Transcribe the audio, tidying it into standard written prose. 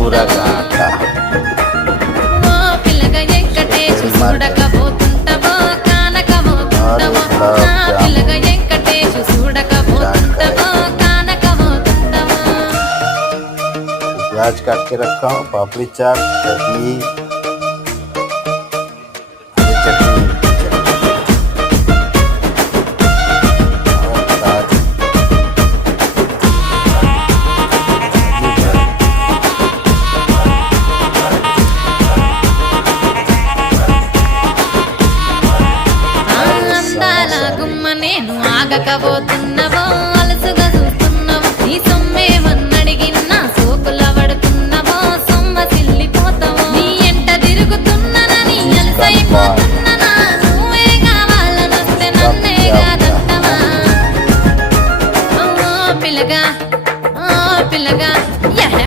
కూరగాట పిల్లగా వెంకటేశు చూడకపోతుంటవో కానకపోతుంటవో పిల్లగా వెంకటేశు చూడకపోతుంటవో కానకపోతుంటవో। प्याज काट के रखा हूँ, पापड़ी चाट, चटनी,